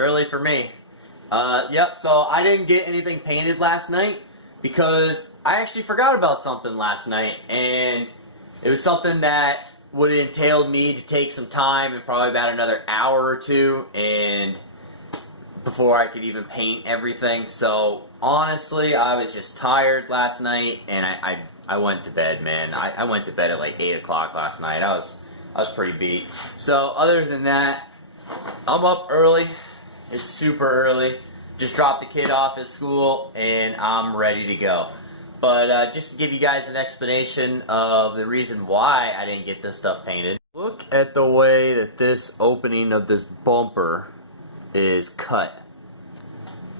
early for me. Yep, so I didn't get anything painted last night because I actually forgot about something last night, and it was something that would have entailed me to take some time and probably about another hour or two and before I could even paint everything. So honestly, I was just tired last night, and I went to bed, man. I went to bed at like 8 o'clock last night. I was pretty beat. So other than that, I'm up early. It's super early. Just dropped the kid off at school, and I'm ready to go. But just to give you guys an explanation of the reason why I didn't get this stuff painted. Look at the way that this opening of this bumper is cut.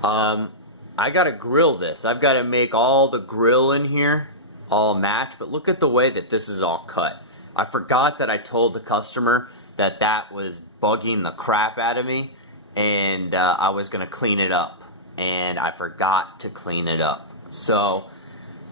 I gotta grill this. I've got to make all the grill in here all match, but look at the way that this is all cut. I forgot that I told the customer that that was bugging the crap out of me, and I was gonna clean it up, and I forgot to clean it up. So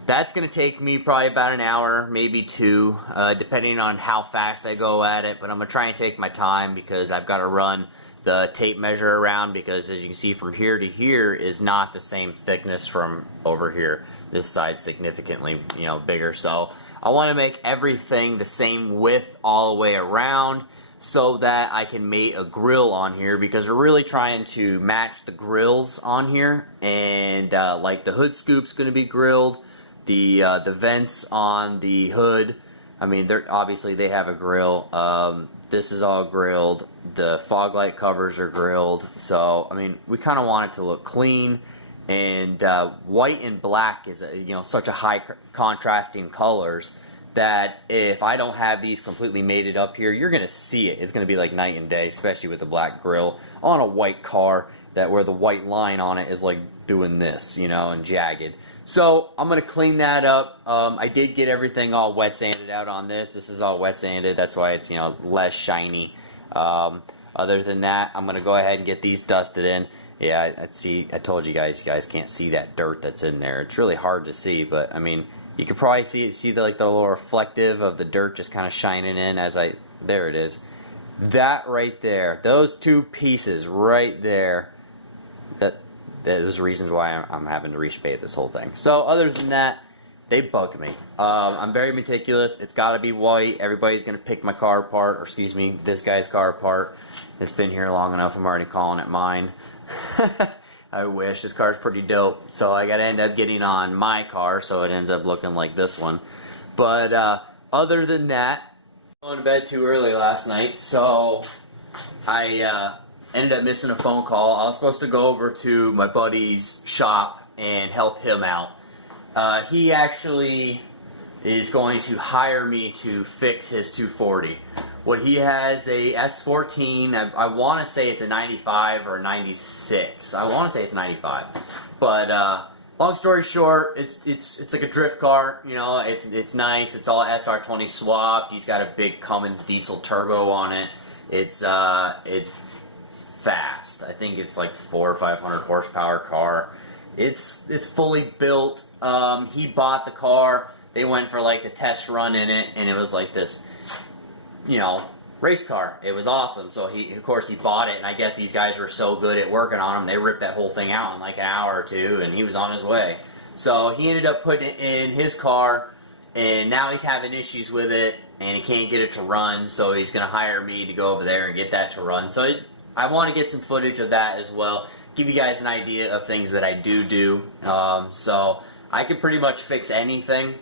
that's going to take me probably about an hour, maybe two, depending on how fast I go at it. But I'm going to try and take my time because I've got to run the tape measure around, because as you can see from here to here is not the same thickness from over here. This side's significantly, bigger. So I want to make everything the same width all the way around so that I can mate a grill on here, because we're really trying to match the grills on here. And like the hood scoop's going to be grilled. The vents on the hood, I mean, obviously they have a grill. This is all grilled. The fog light covers are grilled. So I mean, we kind of want it to look clean. And white and black is such a high contrasting colors that if I don't have these completely mated up here, you're gonna see it. It's gonna be like night and day, especially with the black grill on a white car, that where the white line on it is like doing this, and jagged. So I'm going to clean that up. I did get everything all wet sanded out on this. This is all wet sanded. That's why it's, less shiny. Other than that, I'm going to go ahead and get these dusted in. Yeah, I told you guys can't see that dirt that's in there. It's really hard to see, but I mean, you could probably see the little reflective of the dirt just kind of shining in there it is. That right there, those two pieces right there, there's reasons why I'm having to respray this whole thing. So other than that, they bug me. I'm very meticulous. It's got to be white. Everybody's going to pick my car apart, or excuse me, this guy's car apart. It's been here long enough. I'm already calling it mine. I wish. This car's pretty dope. So I got to end up getting on my car, so it ends up looking like this one. But other than that, I went to bed too early last night, so I ended up missing a phone call. I was supposed to go over to my buddy's shop and help him out. He actually is going to hire me to fix his 240. What he has a S14, I want to say it's a 95 or a 96. I want to say it's 95. But long story short, it's like a drift car. It's nice. It's all SR20 swapped. He's got a big Cummins diesel turbo on it. It's fast. I think it's like 400 or 500 horsepower car. It's fully built. He bought the car. They went for like the test run in it, and it was like this, race car. It was awesome. So of course he bought it, and I guess these guys were so good at working on him, they ripped that whole thing out in like an hour or two, and he was on his way. So he ended up putting it in his car, and now he's having issues with it, and he can't get it to run. So he's going to hire me to go over there and get that to run. So I want to get some footage of that as well, give you guys an idea of things that I do. So I can pretty much fix anything.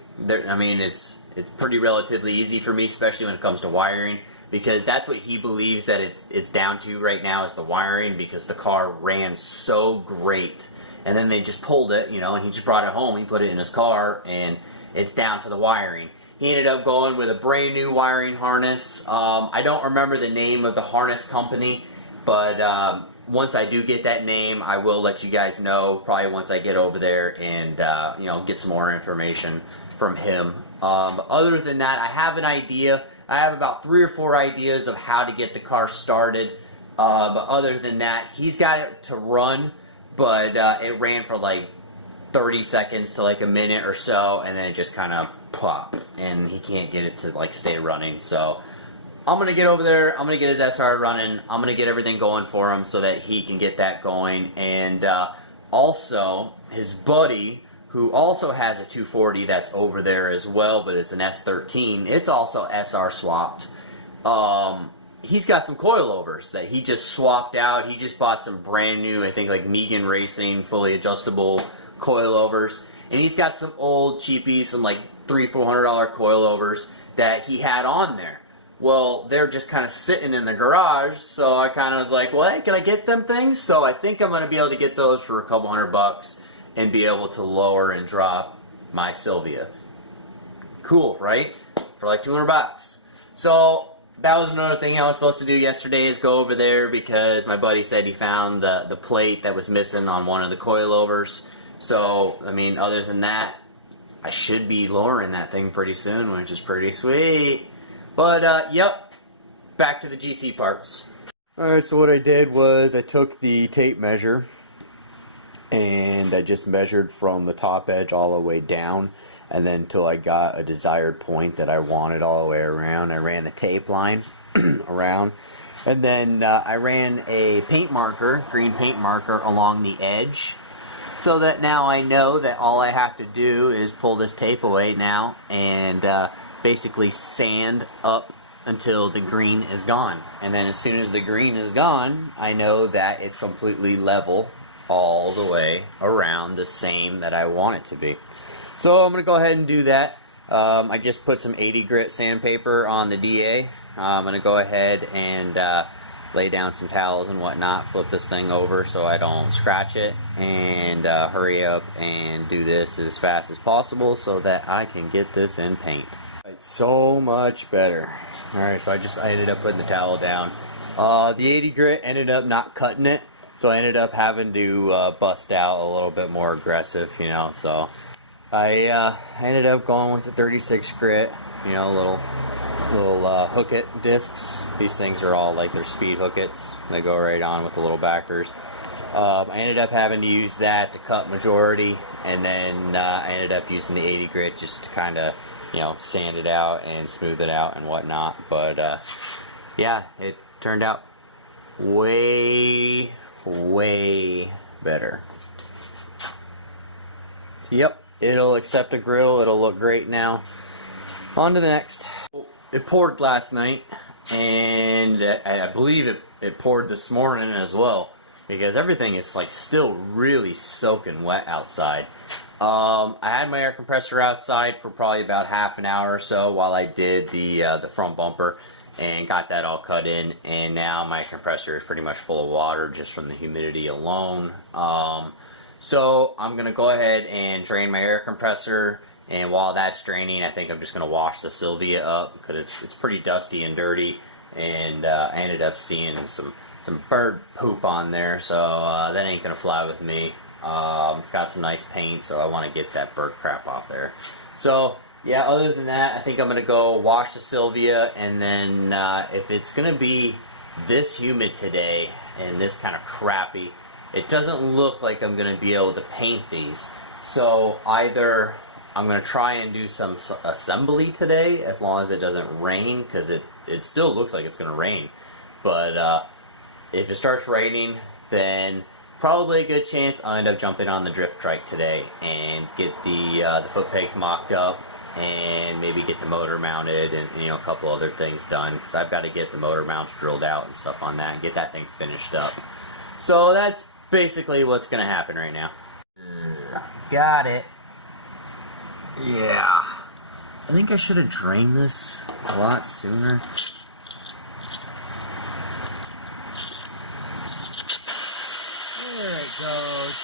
I mean, it's pretty relatively easy for me, especially when it comes to wiring, because that's what he believes that it's down to right now, is the wiring, because the car ran so great, and then they just pulled it, and he just brought it home. He put it in his car, and it's down to the wiring. He ended up going with a brand new wiring harness. I don't remember the name of the harness company, but once I do get that name, I will let you guys know, probably once I get over there and get some more information from him. Other than that, I have an idea. I have about 3 or 4 ideas of how to get the car started. But other than that, he's got it to run, but it ran for like 30 seconds to like a minute or so, and then it just kind of plopped, and he can't get it to like stay running. So I'm going to get over there. I'm going to get his SR running. I'm going to get everything going for him so that he can get that going. And also, his buddy, who also has a 240 that's over there as well, but it's an S13. It's also SR swapped. He's got some coilovers that he just swapped out. He just bought some brand new, I think like Megan Racing, fully adjustable coilovers. And he's got some old cheapies, some like $300-400 coilovers that he had on there. Well, they're just kind of sitting in the garage, so I kind of was like, well, hey, can I get them things? So I think I'm going to be able to get those for a couple $100 and be able to lower and drop my Sylvia. Cool, right? For like $200. So that was another thing I was supposed to do yesterday, is go over there because my buddy said he found the plate that was missing on one of the coilovers. So, I mean, other than that, I should be lowering that thing pretty soon, which is pretty sweet. But, yep, back to the GC parts. Alright, so what I did was I took the tape measure and I just measured from the top edge all the way down, and then until I got a desired point that I wanted all the way around. I ran the tape line around, and then I ran a paint marker, green paint marker, along the edge, so that now I know that all I have to do is pull this tape away now and basically sand up until the green is gone. And then as soon as the green is gone, I know that it's completely level all the way around, the same that I want it to be. So I'm going to go ahead and do that. I just put some 80 grit sandpaper on the DA. I'm going to go ahead and lay down some towels and whatnot, flip this thing over so I don't scratch it, and hurry up and do this as fast as possible so that I can get this in paint. It's so much better. Alright, so I ended up putting the towel down. The 80 grit ended up not cutting it, so I ended up having to bust out a little bit more aggressive, you know. So I ended up going with the 36 grit, you know, little hook it discs. These things are all like, they're speed hook its. They go right on with the little backers. I ended up having to use that to cut majority, and then I ended up using the 80 grit just to kind of, you know, sand it out and smooth it out and whatnot. But yeah, it turned out way better. Yep, it'll accept a grill. It'll look great now. On to the next. It poured last night, and I believe it poured this morning as well, because everything is like still really soaking wet outside. I had my air compressor outside for probably about half an hour or so while I did the front bumper and got that all cut in, and now my compressor is pretty much full of water just from the humidity alone. So I'm going to go ahead and drain my air compressor, and while that's draining, I think I'm just going to wash the Sylvia up because it's pretty dusty and dirty, and I ended up seeing some bird poop on there, so that ain't going to fly with me. It's got some nice paint, so I want to get that bird crap off there. So yeah, other than that, I think I'm going to go wash the Sylvia, and then if it's going to be this humid today and this kind of crappy, it doesn't look like I'm going to be able to paint these. So either I'm going to try and do some assembly today, as long as it doesn't rain, because it still looks like it's going to rain. But if it starts raining, then probably a good chance I'll end up jumping on the drift trike today and get the foot pegs mocked up, and maybe get the motor mounted, and you know, a couple other things done, because I've got to get the motor mounts drilled out and stuff on that and get that thing finished up. So that's basically what's going to happen right now. Got it. Yeah. I think I should have drained this a lot sooner. There it goes.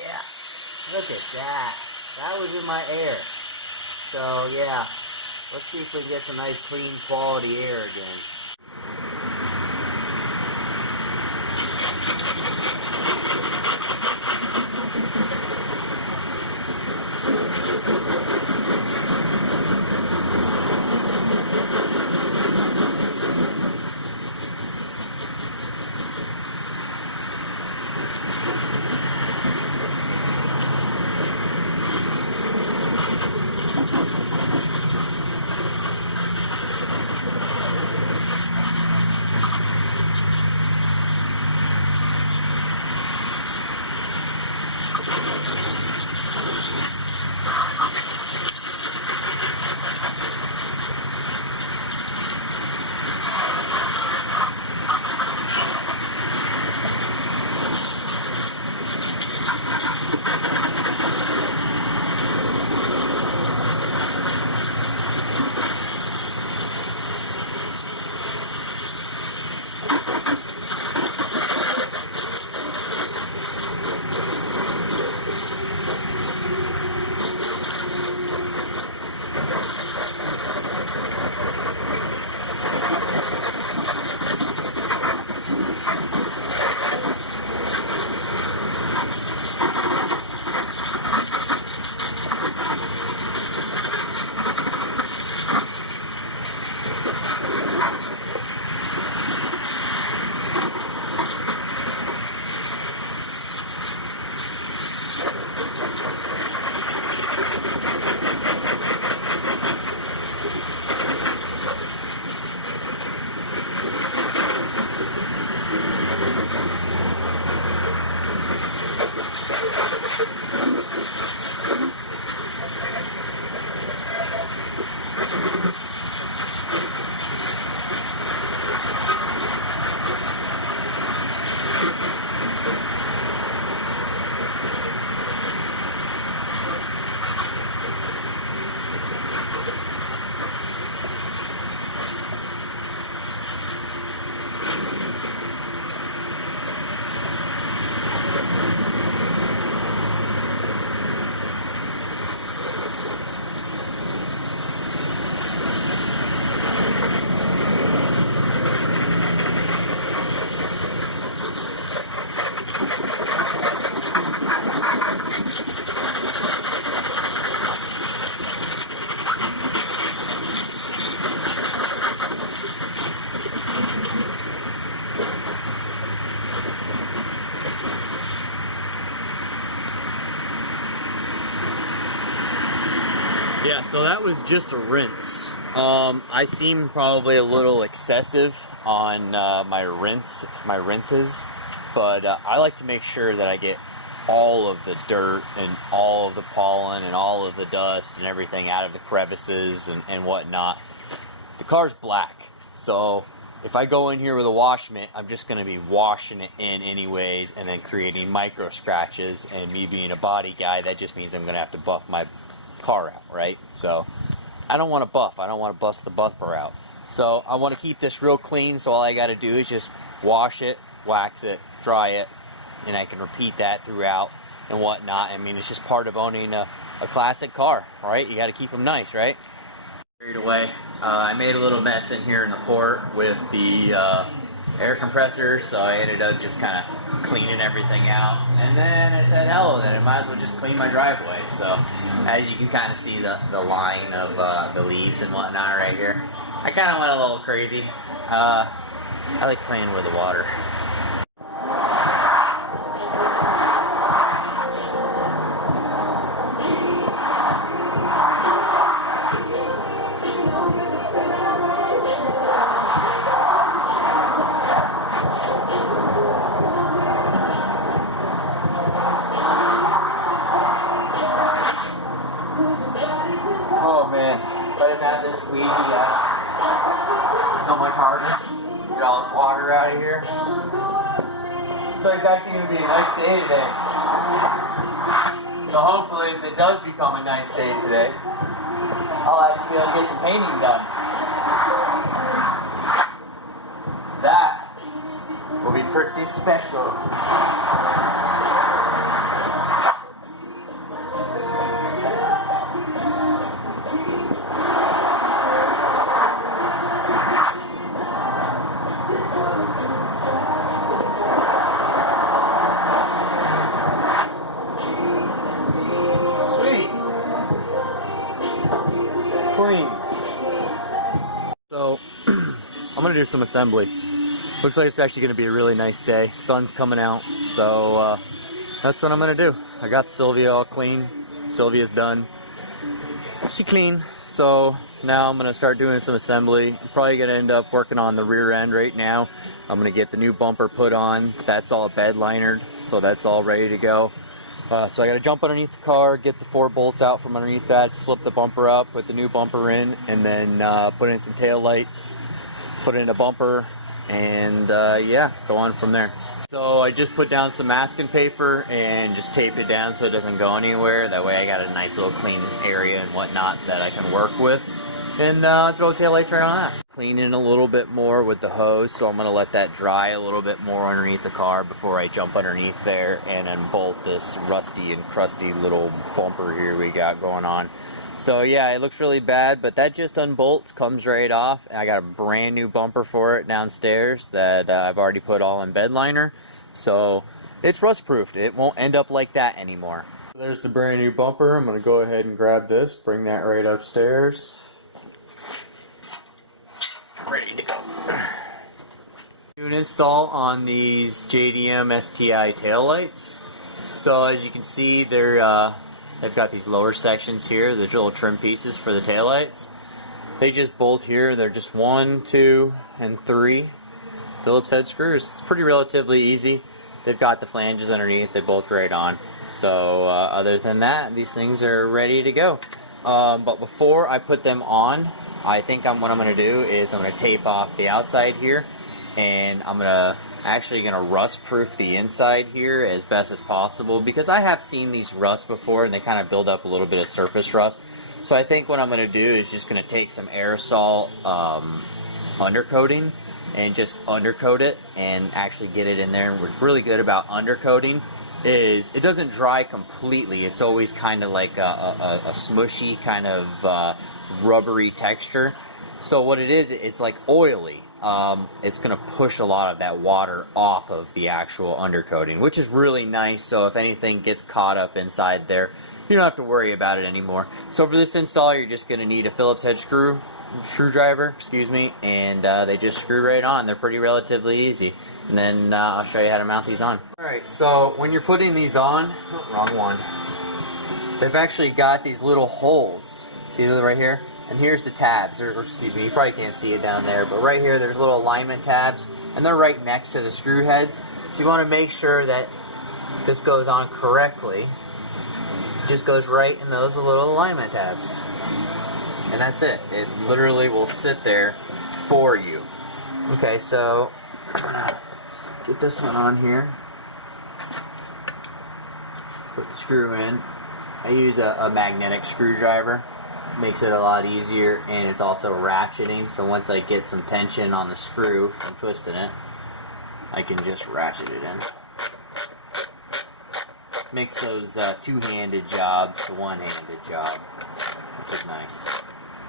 Yeah. Look at that. That was in my air. So yeah. Let's see if we can get some nice clean quality air again. Yeah, so that was just a rinse. I seem probably a little excessive on my rinses, but I like to make sure that I get all of the dirt and all of the pollen and all of the dust and everything out of the crevices and whatnot. The car's black, so if I go in here with a wash mitt, I'm just going to be washing it in anyways and then creating micro scratches, and me being a body guy, that just means I'm going to have to buff my car out, right? So I don't want to buff. I don't want to bust the buffer out. So I want to keep this real clean, so all I got to do is just wash it, wax it, dry it, and I can repeat that throughout and whatnot. I mean, it's just part of owning a classic car, right? You got to keep them nice, right? Carried away. I made a little mess in here in the port with the air compressor, so I ended up just kind of cleaning everything out. And then I said, hell with it, I might as well just clean my driveway. So as you can kind of see the line of the leaves and whatnot right here, I kind of went a little crazy. I like playing with the water. So much harder. Get all this water out of here. So it's actually going to be a nice day today. So hopefully, if it does become a nice day today, I'll actually be able to get some painting done. That will be pretty special. So I'm gonna do some assembly. Looks like it's actually gonna be a really nice day. Sun's coming out, so that's what I'm gonna do. I got Sylvia all clean. Sylvia's done. She clean. So now I'm gonna start doing some assembly. I'm probably gonna end up working on the rear end right now. I'm gonna get the new bumper put on. That's all bed linered, so that's all ready to go. So I got to jump underneath the car, get the 4 bolts out from underneath that, slip the bumper up, put the new bumper in, and then put in some tail lights, put in a bumper, and yeah, go on from there. So I just put down some masking paper and just taped it down so it doesn't go anywhere. That way I got a nice little clean area and whatnot that I can work with. And throw tail lights right on that. Cleaning a little bit more with the hose, so I'm going to let that dry a little bit more underneath the car before I jump underneath there and unbolt this rusty and crusty little bumper here we got going on. So yeah, it looks really bad, but that just unbolts, comes right off. And I got a brand new bumper for it downstairs that I've already put all in bed liner. So it's rust proofed. It won't end up like that anymore. There's the brand new bumper. I'm going to go ahead and grab this, bring that right upstairs. Ready to go. Do an install on these JDM STI taillights. So as you can see, they've got these lower sections here, the little trim pieces for the taillights. They just bolt here. They're just 1, 2, and 3 Phillips head screws. It's pretty relatively easy. They've got the flanges underneath. They bolt right on. So other than that, these things are ready to go. But before I put them on, I think what I'm going to do is I'm going to tape off the outside here, and I'm actually going to rust proof the inside here as best as possible, because I have seen these rust before and they kind of build up a little bit of surface rust. So I think what I'm going to do is just going to take some aerosol undercoating and just undercoat it and actually get it in there. And what's really good about undercoating is it doesn't dry completely. It's always kind of like a smushy kind of rubbery texture. So what it is, it's like oily. It's going to push a lot of that water off of the actual undercoating, which is really nice. So if anything gets caught up inside there, you don't have to worry about it anymore. So for this install, you're just going to need a Phillips head screwdriver, and they just screw right on. They're pretty relatively easy. And then I'll show you how to mount these on. Alright, so when you're putting these on, wrong one, they've actually got these little holes See it right here? And here's the tabs, or excuse me, you probably can't see it down there, but right here there's little alignment tabs, and they're right next to the screw heads. So you want to make sure that this goes on correctly. It just goes right in those little alignment tabs. And that's it. It literally will sit there for you. Okay, so I'm gonna get this one on here. Put the screw in. I use a magnetic screwdriver. Makes it a lot easier, and it's also ratcheting, so once I get some tension on the screw from twisting it, I can just ratchet it in. Makes those two-handed jobs a one-handed job, which is nice.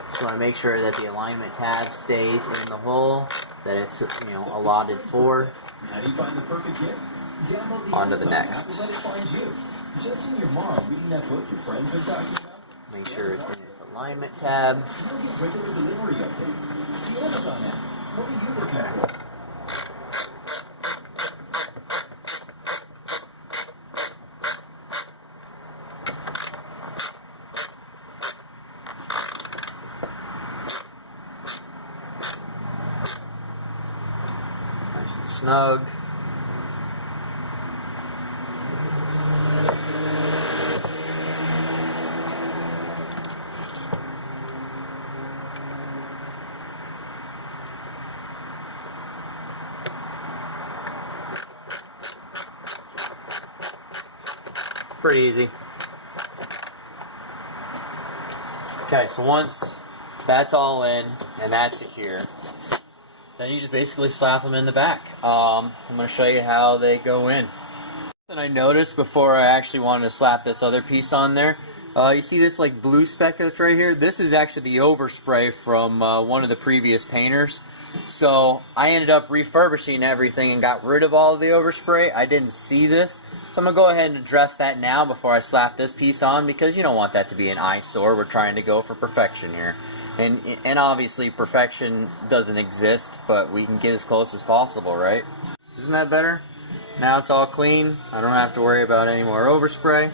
Just want to make sure that the alignment tab stays in the hole that it's allotted for. How do you find the perfect gift? On to the next. Just in your mom reading that book your friends been talking about. Make sure it's in its alignment tab. Regular delivery updates. The Amazon app. What are you looking for? Nice and snug. Pretty easy. Okay, so once that's all in and that's secure, then you just basically slap them in the back. I'm going to show you how they go in. And I noticed before I actually wanted to slap this other piece on there, you see this like blue speck that's right here? This is actually the overspray from one of the previous painters. So I ended up refurbishing everything and got rid of all of the overspray. I didn't see this. So I'm going to go ahead and address that now before I slap this piece on, because you don't want that to be an eyesore. We're trying to go for perfection here. And obviously perfection doesn't exist, but we can get as close as possible, right? Isn't that better? Now it's all clean. I don't have to worry about any more overspray.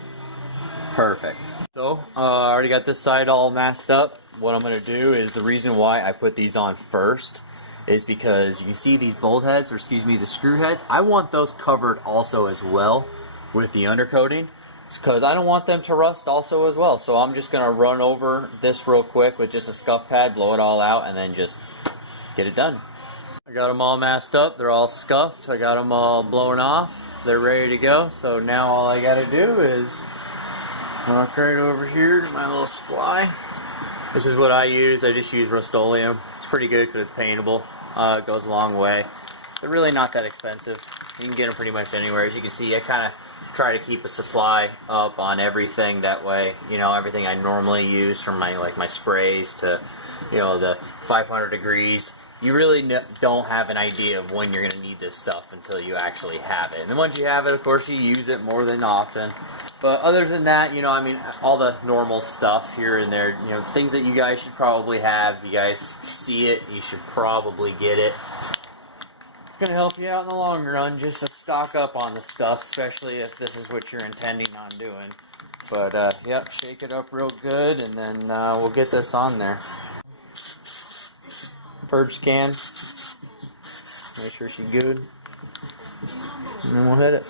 Perfect. So I already got this side all masked up. What I'm going to do is, the reason why I put these on first is because you see these bolt heads, or excuse me, the screw heads. I want those covered also as well with the undercoating, because I don't want them to rust also as well. So I'm just going to run over this real quick with just a scuff pad, blow it all out, and then just get it done. I got them all masked up. They're all scuffed. I got them all blown off. They're ready to go. So now all I got to do is walk right over here to my little supply. This is what I use. I just use Rust-Oleum. It's pretty good because it's paintable. It goes a long way. They're really not that expensive. You can get them pretty much anywhere. As you can see, I kind of try to keep a supply up on everything. That way, everything I normally use, from my sprays to, the 500 degrees. You really don't have an idea of when you're going to need this stuff until you actually have it. And then once you have it, of course, you use it more than often. But other than that, all the normal stuff here and there, things that you guys should probably have. You guys see it, you should probably get it. It's going to help you out in the long run just to stock up on the stuff, especially if this is what you're intending on doing. But, yep, shake it up real good, and then we'll get this on there. Purge can. Make sure she's good. And then we'll hit it.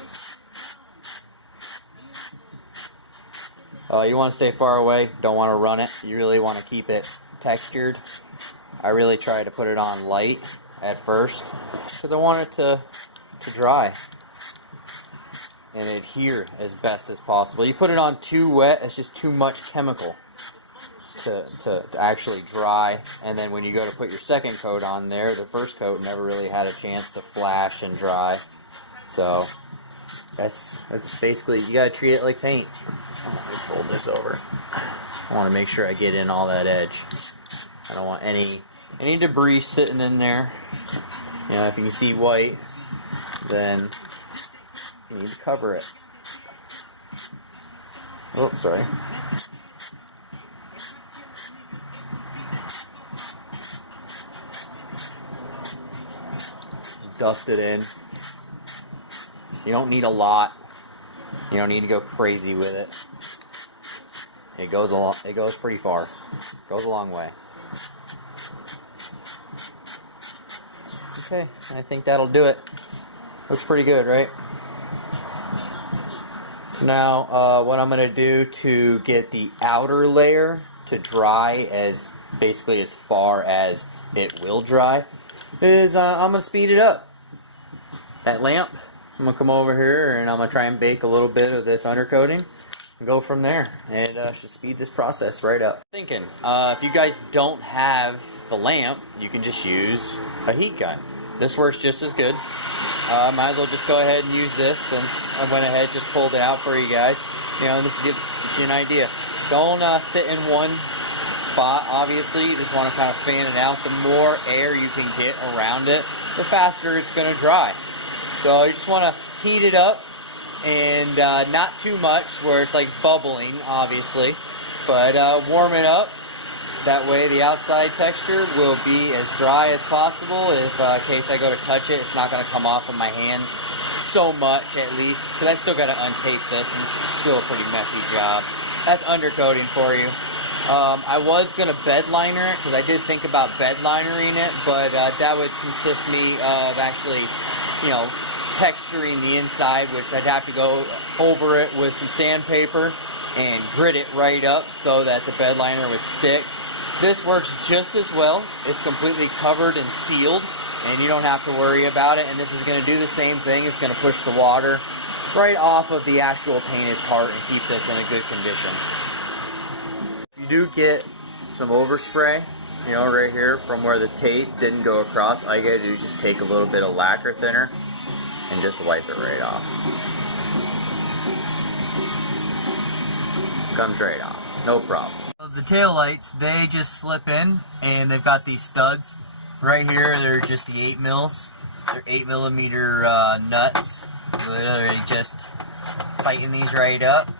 You want to stay far away, don't want to run it. You really want to keep it textured. I really try to put it on light at first because I want it to dry and adhere as best as possible. You put it on too wet, it's just too much chemical to actually dry. And then when you go to put your second coat on there, the first coat never really had a chance to flash and dry. So that's basically, you gotta treat it like paint. Let me fold this over. I want to make sure I get in all that edge. I don't want any debris sitting in there. If you can see white, then you need to cover it. Oh, sorry. Just dust it in. You don't need a lot. You don't need to go crazy with it. it goes pretty far. Goes a long way. Okay, I think that'll do it. Looks pretty good, right? Now, what I'm going to do to get the outer layer to dry as basically as far as it will dry is I'm going to speed it up. That lamp, I'm going to come over here and I'm going to try and bake a little bit of this undercoating and go from there. And just speed this process right up. Thinking, if you guys don't have the lamp, you can just use a heat gun. This works just as good. Might as well just go ahead and use this since I went ahead just pulled it out for you guys. You know, this gives you an idea. Don't sit in one spot, obviously. You just want to kind of fan it out. The more air you can get around it, the faster it's going to dry. So you just want to heat it up and not too much where it's like bubbling, obviously. But warm it up. That way the outside texture will be as dry as possible. If in case I go to touch it, it's not going to come off of my hands so much at least. Because I still got to untape this and do a pretty messy job. That's undercoating for you. I was going to bed liner it because I did think about bed linering it. But that would consist me of actually, you know, texturing the inside, which I'd have to go over it with some sandpaper and grit it right up so that the bed liner would stick. This works just as well. It's completely covered and sealed, and you don't have to worry about it. And this is going to do the same thing. It's going to push the water right off of the actual painted part and keep this in a good condition. You do get some overspray, you know, right here from where the tape didn't go across. All you got to do is just take a little bit of lacquer thinner and just wipe it right off. Comes right off. No problem. The tail lights, they just slip in, and they've got these studs right here. They're just the 8 mils. They're 8mm nuts. Literally just tighten these right up.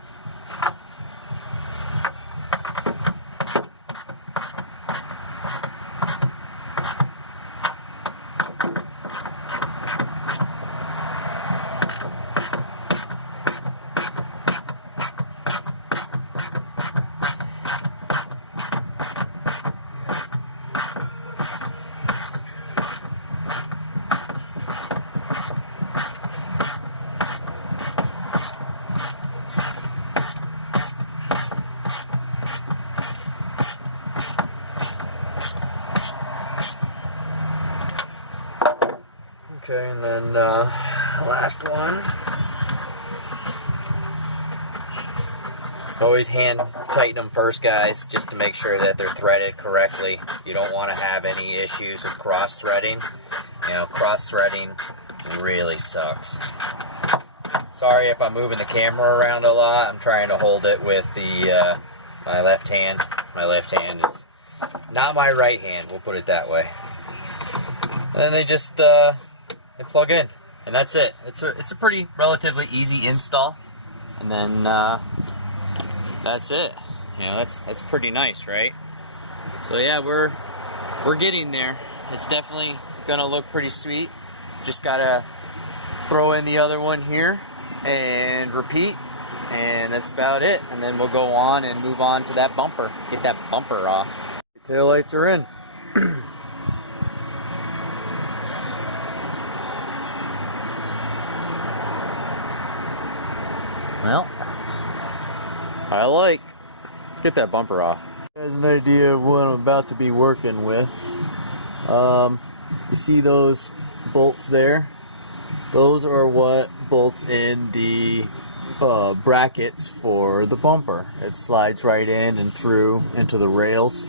Okay, and then last one. Always hand tighten them first, guys, just to make sure that they're threaded correctly. You don't want to have any issues with cross threading. You know, cross threading really sucks. Sorry if I'm moving the camera around a lot. I'm trying to hold it with the my left hand. My left hand is not my right hand, we'll put it that way. And then they just they plug in, and that's it. It's a pretty relatively easy install, and then that's it. You know, that's pretty nice, right? So yeah, we're getting there. It's definitely gonna look pretty sweet. Just gotta throw in the other one here and repeat, and that's about it. And then we'll go on and move on to that bumper. Get that bumper off. The tail lights are in. Well, let's get that bumper off. There's an idea of what I'm about to be working with. You see those bolts there? Those are what bolts in the brackets for the bumper. It slides right in and through into the rails.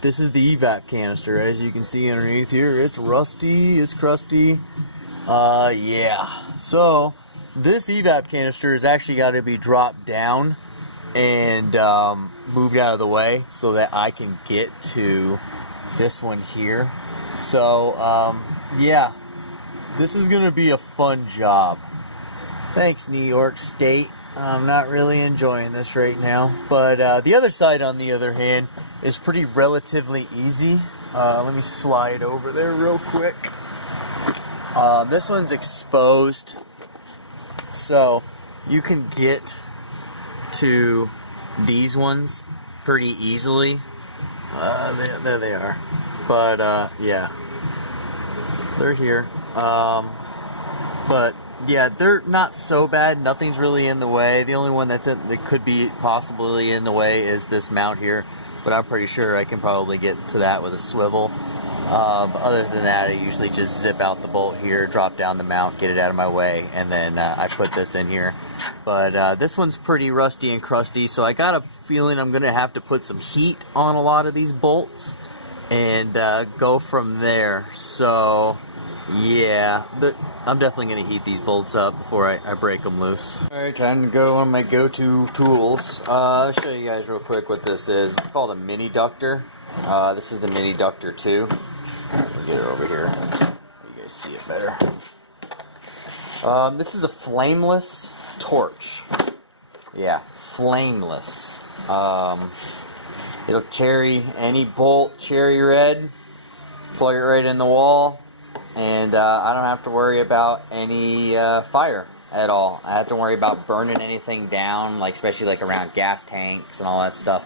This is the evap canister. As you can see underneath here, it's rusty, it's crusty. Yeah. So this evap canister has actually got to be dropped down and moved out of the way so that I can get to this one here. So yeah, this is gonna be a fun job. Thanks, New York State. I'm not really enjoying this right now, but the other side, on the other hand, is pretty relatively easy. Let me slide over there real quick. This one's exposed, so you can get to these ones pretty easily. There they are. But yeah, they're here. But yeah, they're not so bad. Nothing's really in the way. The only one that could be possibly in the way is this mount here, but I'm pretty sure I can probably get to that with a swivel. But other than that, I usually just zip out the bolt here, drop down the mount, get it out of my way, and then I put this in here. But this one's pretty rusty and crusty, so I got a feeling I'm going to have to put some heat on a lot of these bolts and go from there. So yeah, I'm definitely going to heat these bolts up before I break them loose. Alright, time to go on my go-to tools. I'll show you guys real quick what this is. It's called a mini ductor. This is the mini ductor 2. Let me get it over here so you guys see it better. This is a flameless torch. Yeah, flameless. It'll cherry any bolt, cherry red, plug it right in the wall, and I don't have to worry about any fire at all. I have to worry about burning anything down, like especially like around gas tanks and all that stuff,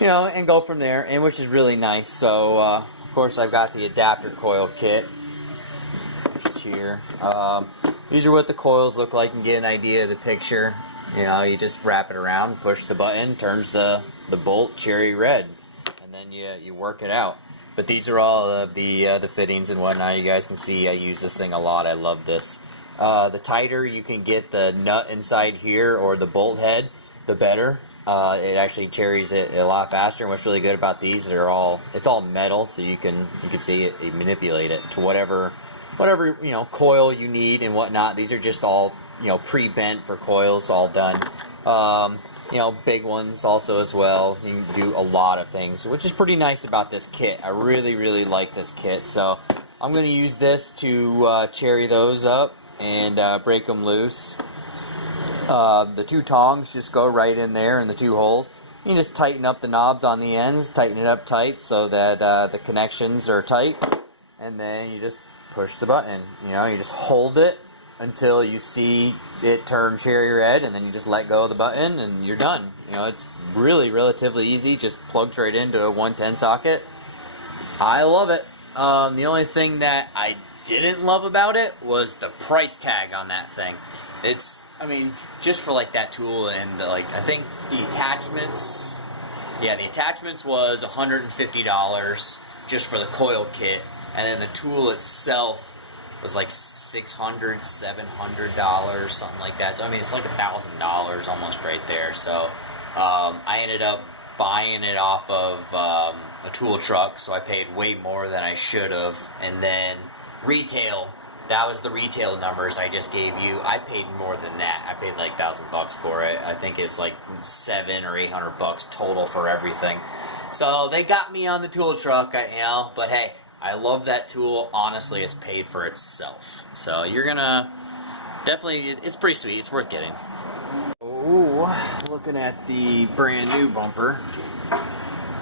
you know, and go from there, and which is really nice. So of course I've got the adapter coil kit, which is here. These are what the coils look like, and get an idea of the picture. You know, you just wrap it around, push the button, turns the bolt cherry red, and then you work it out. But these are all of the fittings and whatnot. You guys can see I use this thing a lot. I love this. The tighter you can get the nut inside here or the bolt head, the better. It actually cherries it a lot faster. And what's really good about these, it's all metal, so you can see it, you manipulate it to whatever you know, coil you need and whatnot. These are just all, you know, pre-bent for coils, all done. You know, big ones also as well. You can do a lot of things, which is pretty nice about this kit. I really like this kit. So I'm going to use this to cherry those up and break them loose. The 2 tongs just go right in there in the 2 holes. You can just tighten up the knobs on the ends, tighten it up tight so that the connections are tight, and then you just push the button. You know, you just hold it until you see it turn cherry red, and then you just let go of the button and you're done. You know, it's really relatively easy, just plugs right into a 110 socket. I love it. The only thing that I didn't love about it was the price tag on that thing. It's, I mean, just for like that tool and like, I think the attachments, yeah, the attachments was $150 just for the coil kit, and then the tool itself was like $600, $700, something like that. So I mean, it's like $1,000 almost right there. So I ended up buying it off of a tool truck, so I paid way more than I should have. And then retail, that was the retail numbers I just gave you. I paid more than that. I paid like $1,000 for it. I think it's like $700 or $800 total for everything. So they got me on the tool truck, you know. But hey, I love that tool. Honestly, it's paid for itself. So you're gonna definitely, it's pretty sweet. It's worth getting. Oh, looking at the brand new bumper.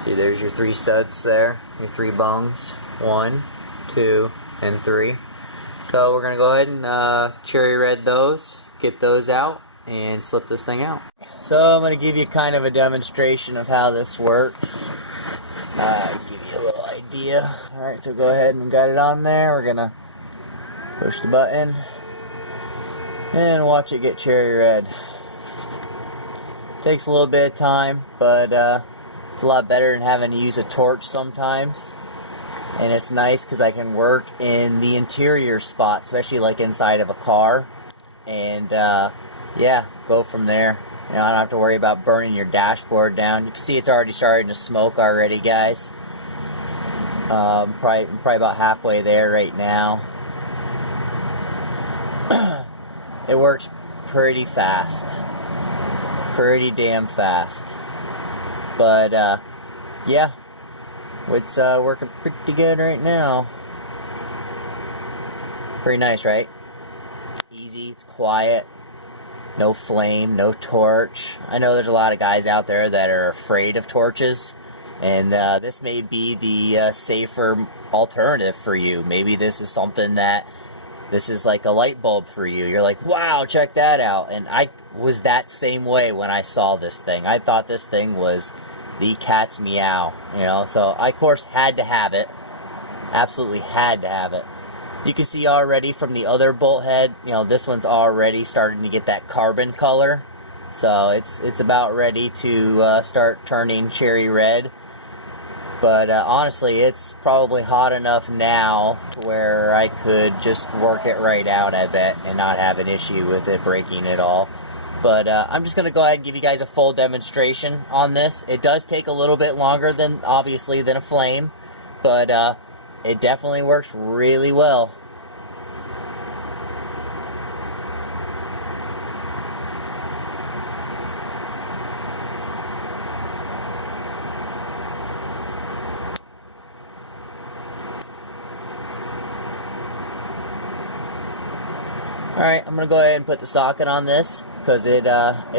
See, there's your 3 studs there, your 3 bungs. 1, 2, and 3. So we're gonna go ahead and cherry red those, get those out, and slip this thing out. So I'm gonna give you kind of a demonstration of how this works. Give you a little idea. Alright, so go ahead and got it on there. We're gonna push the button and watch it get cherry red. Takes a little bit of time, but it's a lot better than having to use a torch sometimes. And it's nice because I can work in the interior spot, especially like inside of a car, and yeah, go from there. You know, I don't have to worry about burning your dashboard down. You can see it's already starting to smoke already, guys. Probably about halfway there right now. It works pretty fast, pretty damn fast. But yeah, it's working pretty good right now. Pretty nice, right? Easy, it's quiet. No flame, no torch. I know there's a lot of guys out there that are afraid of torches, and this may be the safer alternative for you. Maybe this is something that this is like a light bulb for you. You're like, wow, check that out. And I was that same way when I saw this thing. I thought this thing was the cat's meow, you know. So I, of course, had to have it. Absolutely had to have it. You can see already from the other bolt head, you know, this one's already starting to get that carbon color. So it's about ready to start turning cherry red. But honestly, it's probably hot enough now where I could just work it right out, I bet, and not have an issue with it breaking at all. But I'm just going to go ahead and give you guys a full demonstration on this. It does take a little bit longer than, obviously, than a flame, but it definitely works really well. Alright, I'm going to go ahead and put the socket on this because it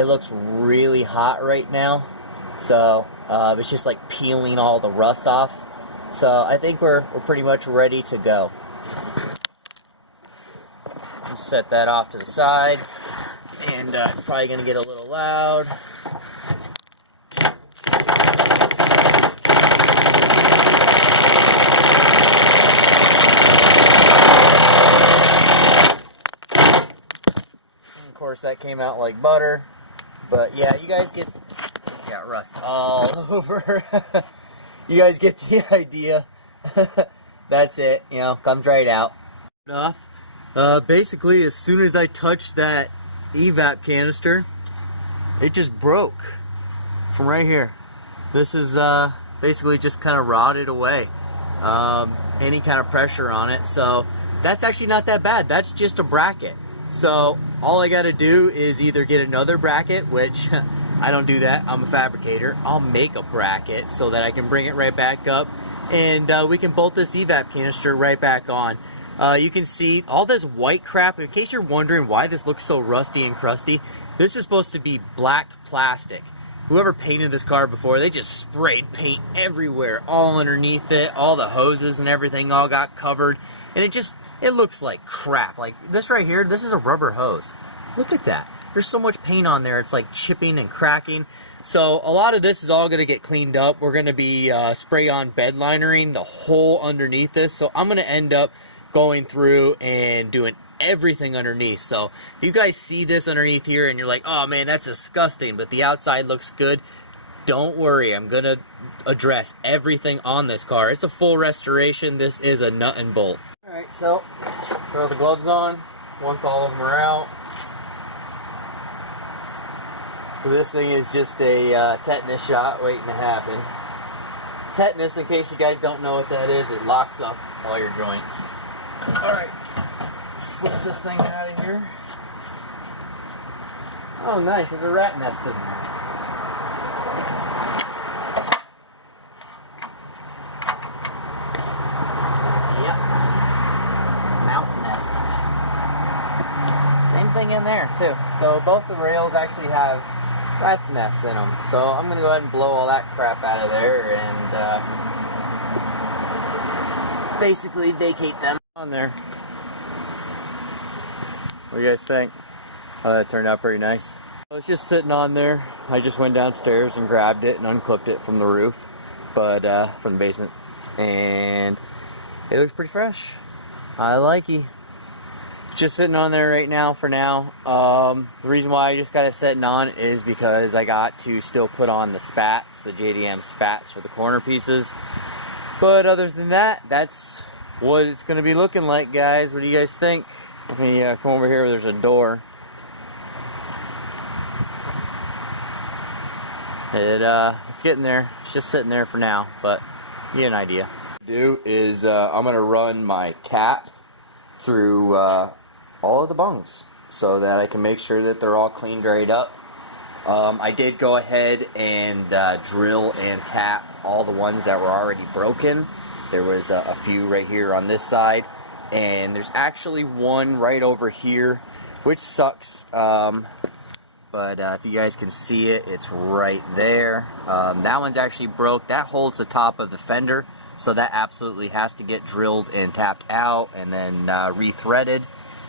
looks really hot right now. So it's just like peeling all the rust off. So I think we're pretty much ready to go. Just set that off to the side, and it's probably going to get a little loud. Of course, that came out like butter. But yeah, you guys got rust all over. You guys get the idea. That's it, you know, comes right out. Basically, as soon as I touched that evap canister, it just broke from right here. This is basically just kind of rotted away. Any kind of pressure on it. So that's actually not that bad. That's just a bracket. So all I got to do is either get another bracket, which I don't do that. I'm a fabricator. I'll make a bracket so that I can bring it right back up, and we can bolt this evap canister right back on. You can see all this white crap. In case you're wondering why this looks so rusty and crusty, this is supposed to be black plastic. Whoever painted this car before, they just sprayed paint everywhere, all underneath it. All the hoses and everything all got covered, and it looks like crap. Like this right here, this is a rubber hose. Look at that. There's so much paint on there, it's like chipping and cracking. So a lot of this is all going to get cleaned up. We're going to be spray-on bed linering the whole underneath this. So I'm going to end up going through and doing everything underneath. So if you guys see this underneath here and you're like, oh man, that's disgusting, but the outside looks good, don't worry. I'm going to address everything on this car. It's a full restoration. This is a nut and bolt. Alright, so throw the gloves on once all of them are out. So this thing is just a tetanus shot waiting to happen. Tetanus, in case you guys don't know what that is, it locks up all your joints. Alright, slip this thing out of here. Oh nice, there's a rat nest in there. Yep, mouse nest. Same thing in there too. So both the rails actually have rat's nests in them. So I'm going to go ahead and blow all that crap out of there and basically vacate them on there. What do you guys think? Oh, that turned out pretty nice. Well, it's just sitting on there. I just went downstairs and grabbed it and unclipped it from the roof, but from the basement, and it looks pretty fresh. I like it. Just sitting on there right now for now. The reason why I just got it sitting on is because I got to still put on the spats, the JDM spats for the corner pieces. But other than that, that's what it's going to be looking like, guys. What do you guys think? Let me come over here where there's a door. It's getting there. It's just sitting there for now, but you get an idea. What I'm going to do is I'm going to run my tap through all of the bungs so that I can make sure that they're all cleaned right up. I did go ahead and drill and tap all the ones that were already broken. There was a few right here on this side, and there's actually one right over here, which sucks. But if you guys can see it, it's right there. That one's actually broke. That holds the top of the fender. So that absolutely has to get drilled and tapped out and then re-threaded.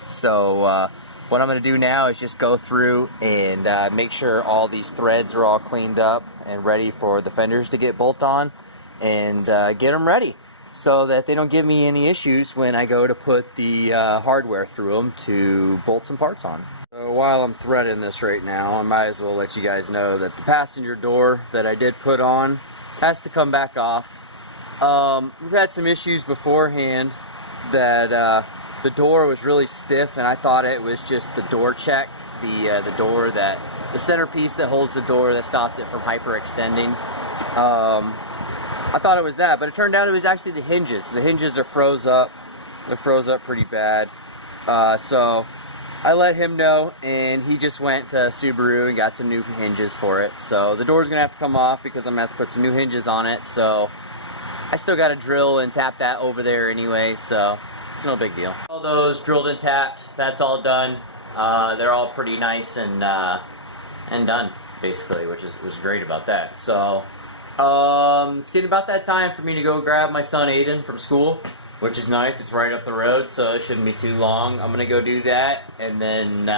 So what I'm going to do now is just go through and make sure all these threads are all cleaned up and ready for the fenders to get bolt on, and get them ready so that they don't give me any issues when I go to put the hardware through them to bolt some parts on. So while I'm threading this right now, I might as well let you guys know that the passenger door that I did put on has to come back off. We've had some issues beforehand that the door was really stiff, and I thought it was just the door check, the door that, the centerpiece that holds the door that stops it from hyperextending. I thought it was that, but it turned out it was actually the hinges. The hinges are froze up. They're froze up pretty bad. So I let him know, and he just went to Subaru and got some new hinges for it. So the door's gonna have to come off because I'm gonna have to put some new hinges on it. So I still got to drill and tap that over there anyway, so it's no big deal. All those drilled and tapped, that's all done. They're all pretty nice and done, basically, which was great about that. So it's getting about that time for me to go grab my son Aiden from school, which is nice. It's right up the road, so it shouldn't be too long. I'm gonna go do that and then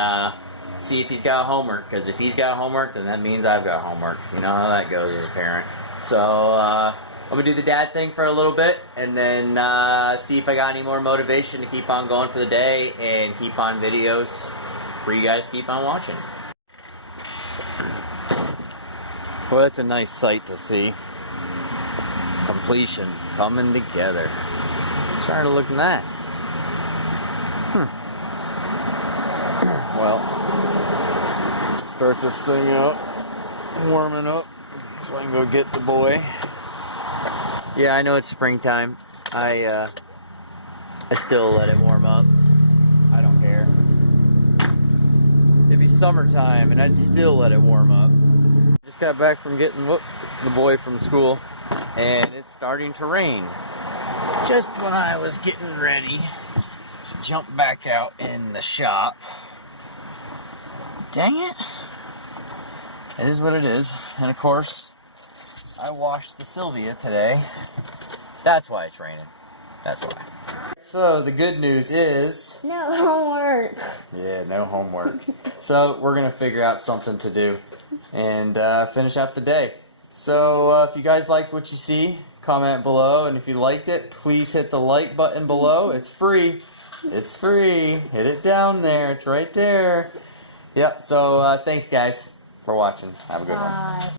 see if he's got homework, because if he's got homework, then that means I've got homework. You know how that goes as a parent. So I'm gonna do the dad thing for a little bit, and then see if I got any more motivation to keep on going for the day and keep on videos for you guys to keep on watching. Well, it's a nice sight to see. Completion coming together. Starting to look nice. Well, start this thing out, warming up, so I can go get the boy. Yeah, I know it's springtime. I still let it warm up. I don't care. It'd be summertime and I'd still let it warm up. Just got back from getting the boy from school, and it's starting to rain. Just when I was getting ready to jump back out in the shop. Dang it. It is what it is. And of course, I washed the Sylvia today. That's why it's raining. That's why. So the good news is... No homework. Yeah, no homework. So we're going to figure out something to do and finish up the day. So if you guys like what you see, comment below. And if you liked it, please hit the like button below. It's free. It's free. Hit it down there. It's right there. Yep. So thanks guys for watching. Have a good one. Bye.